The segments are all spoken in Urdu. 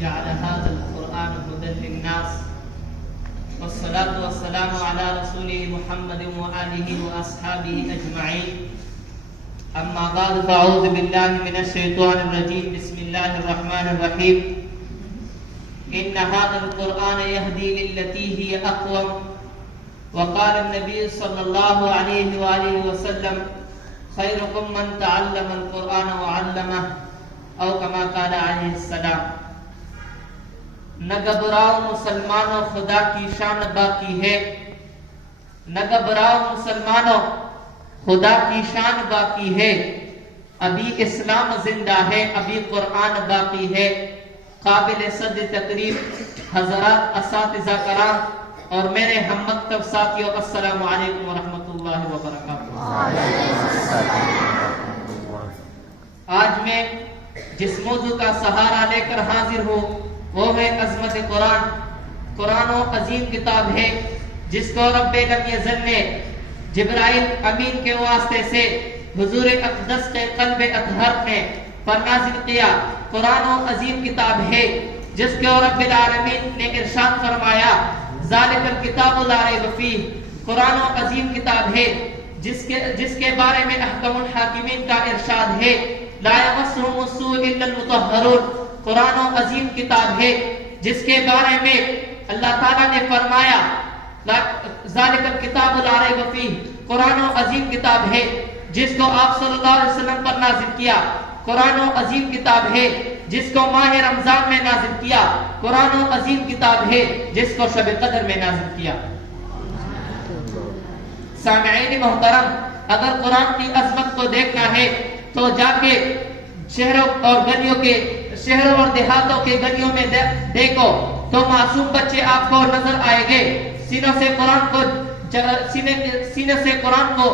جعل هذا القرآن هدى للناس والصلاة والسلام على رسوله محمد وآله وأصحابه أجمعين أما بعد فأعوذ بالله من الشيطان الرجيم بسم الله الرحمن الرحيم إن هذا القرآن يهدي للتي هي أقوم وقال النبي صلى الله عليه وآله وسلم خيركم من تعلم القرآن وعلمه او كما قال علیہ السلام. نہ گھبراؤ مسلمانوں خدا کی شان باقی ہے، نہ گھبراؤ مسلمانوں خدا کی شان باقی ہے، ابھی اسلام زندہ ہے، ابھی قرآن باقی ہے. قابل صد تقریب حضرات، اساتذہ کرام اور میرے ہم مکتب ساتھیوں، السلام علیکم ورحمۃ اللہ وبرکاتہ. آج میں جس موضوع کا سہارا لے کر حاضر ہوں وہ ہے عظمت قرآن. قرآن و عظیم کتاب ہے جس کو رب لم یزل نے جبرائیل امین کے واسطے سے حضور اقدس کے قلب اطہر نے پر نازل کیا. قرآن و عظیم کتاب ہے جس کو رب العالمین نے ارشاد فرمایا ذالک الکتاب لا ریب فیہ. قرآن و عظیم کتاب ہے جس کے بارے میں احکم الحاکمین کا ارشاد ہے لا یمسهم السوء الا المطہرون. قرآن و عظیم کتاب ہے جس کے بارے میں اللہ تعالیٰ نے فرمایا ذالک الکتاب لا ریب فیہ. قرآن و عظیم کتاب ہے جس کو آپ صلی اللہ علیہ وسلم پر نازل کیا. قرآن و عظیم کتاب ہے جس کو ماہ رمضان میں نازل کیا. قرآن و عظیم کتاب ہے جس کو شب قدر میں نازل کیا. سامعین محترم، اگر قرآن کی عظمت کو دیکھنا ہے تو جا کے شہروں اور دیہاتوں کے گلیوں میں دیکھو تو معصوم بچے آپ کو نظر آئے گے. سینے سے قرآن کو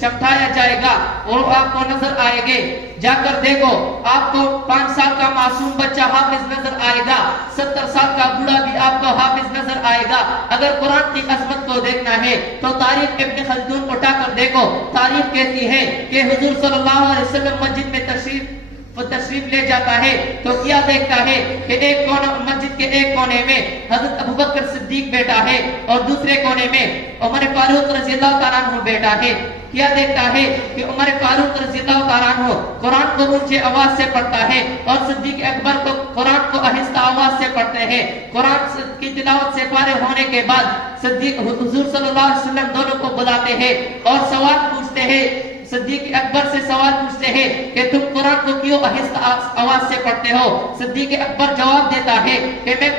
چمٹایا جائے گا اور آپ کو نظر آئے گے. جا کر دیکھو آپ کو 5 سال کا معصوم بچہ حافظ نظر آئے گا، 70 سال کا بوڑھا بھی آپ کو حافظ نظر آئے گا. اگر قرآن کی عظمت کو دیکھنا ہے تو تاریخ ابن خلدون اٹھا کر دیکھو. تاریخ کہتی ہے کہ حضور صلی اللہ علیہ وسلم مسجد میں تشریف لے جاتا ہے تو کیا دیکھتا ہے کہ مسجد کے ایک کونے میں حضرت ابوبکر صدیق بیٹھا ہے اور دوسرے کونے میں عمر فاروق رضی اللہ تعالیٰ عنہ بیٹھا ہے. کیا دیکھتا ہے کہ عمر فاروق رضی اللہ تعالیٰ عنہ قرآن کو اونچے آواز سے پڑھتا ہے اور صدیق اکبر کو قرآن کو آہستہ آواز سے پڑھتے ہیں. قرآن کی تلاوت سے فارغ ہونے کے بعد صدیق حضور صلی اللہ علیہ وسلم دونوں کو بلاتے ہیں اور سوال پوچھتے ہیں. صدیق اکبر سے سوال پوچھتے ہیں کہ تم قرآن کو کیوں آہستہ آواز سے پڑھتے ہو؟ صدیق اکبر جواب دیتا ہے کہ میں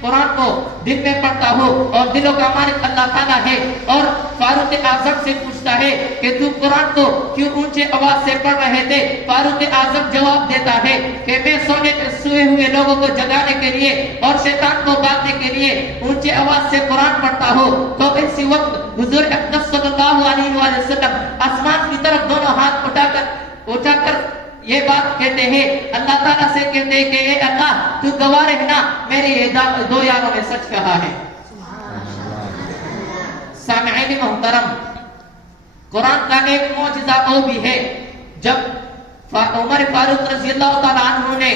قرآن کو دل میں پڑھتا ہوں اور دلوں کا مالک اللہ تعالیٰ ہے. اور فاروق اعظم سے پوچھتا ہے کہ تم قرآن کو کیوں اونچے آواز سے پڑھ رہے تھے؟ فاروق اعظم جواب دیتا ہے کہ میں سوئے ہوئے لوگوں کو جگانے کے لیے اور شیطان کو بھاگنے کے لیے اونچے آواز سے قرآن پڑھتا ہوں. تو اسی وقت حضور اقدس صلی اللہ علیہ وسلم آسمان کی طرف دونوں ہاتھ اٹھا کر یہ بات کہتے ہیں، اللہ تعالیٰ سے کہتے ہیں کہ اے اللہ تو گواہ رہنا میرے یہ 2 یاروں نے سچ کہا ہے. سامعین محترم، قرآن کا ایک معجزہ اور بھی ہے. جب عمر فاروق رضی اللہ تعالیٰ عنہ نے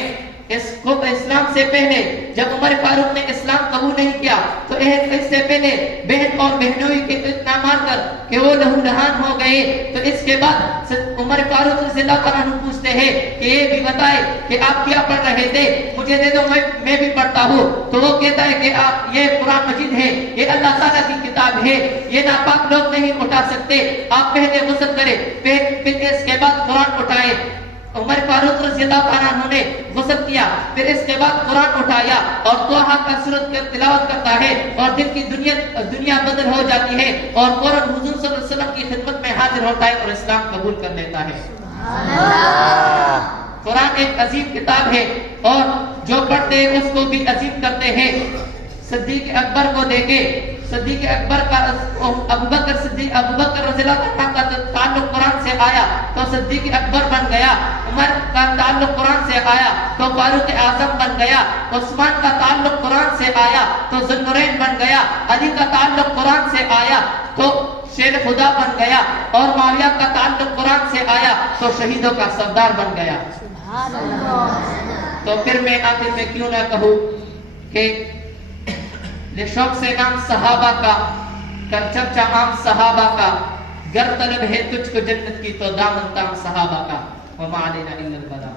اسلام سے پہلے جب عمر فاروق نے اسلام قبول نہیں کیا تو اس سے پہلے بہن اور بہنوئی کے اتنا مار کر کہ وہ لہو لہان ہو گئے. تو اس کے بعد عمر فاروق رضی اللہ تعالیٰ عنہ پوچھتے ہیں کہ یہ بھی بتائے کہ آپ کیا پڑھ رہے تھے، مجھے دے دو میں بھی پڑھتا ہوں. تو وہ کہتا ہے کہ آپ یہ قرآن مجید ہے، یہ اللہ تعالیٰ کی کتاب ہے، یہ ناپاک لوگ نہیں اٹھا سکتے. آپ پہلے غسل کریں پھر اس کے بعد قرآن اٹھائے. عمر فاروق رضی اللہ تعالیٰ عنہ نے غسل کیا، پھر اس کے بعد قرآن اٹھایا اور طٰہٰ کا سورت کی تلاوت کرتا ہے اور دل کی دنیا بدل ہو جاتی ہے اور فوراً حضور صلی اللہ علیہ وسلم کی خدمت میں حاضر ہوتا ہے اور اسلام قبول کر لیتا ہے. قرآن ایک عظیم کتاب ہے اور جو پڑھتے ہیں اس کو بھی عظیم کرتے ہیں. صدیق اکبر کو دیکھے، صدیق اکبر کا ابوبکر رضی اللہ عنہ کا تعلق قرآن سے آیا تو صدیق اکبر بن گیا. عمر کا تعلق قرآن سے آیا تو فاروق اعظم بن گیا. عثمان کا تعلق قرآن سے آیا تو ذو النورین بن گیا. علی کا تعلق قرآن سے آیا تو شیر خدا بن گیا اور معاویہ کا تعلق قرآن سے آیا تو شہیدوں کا سردار بن گیا. تو پھر میں آخر میں کیوں نہ کہوں کہ شوق سے نام صحابہ کا، کر چرچا عام صحابہ کا، گر طلب ہے تجھ کو جنت کی تو دامن تام صحابہ کا، وما علینا الا البلاغ۔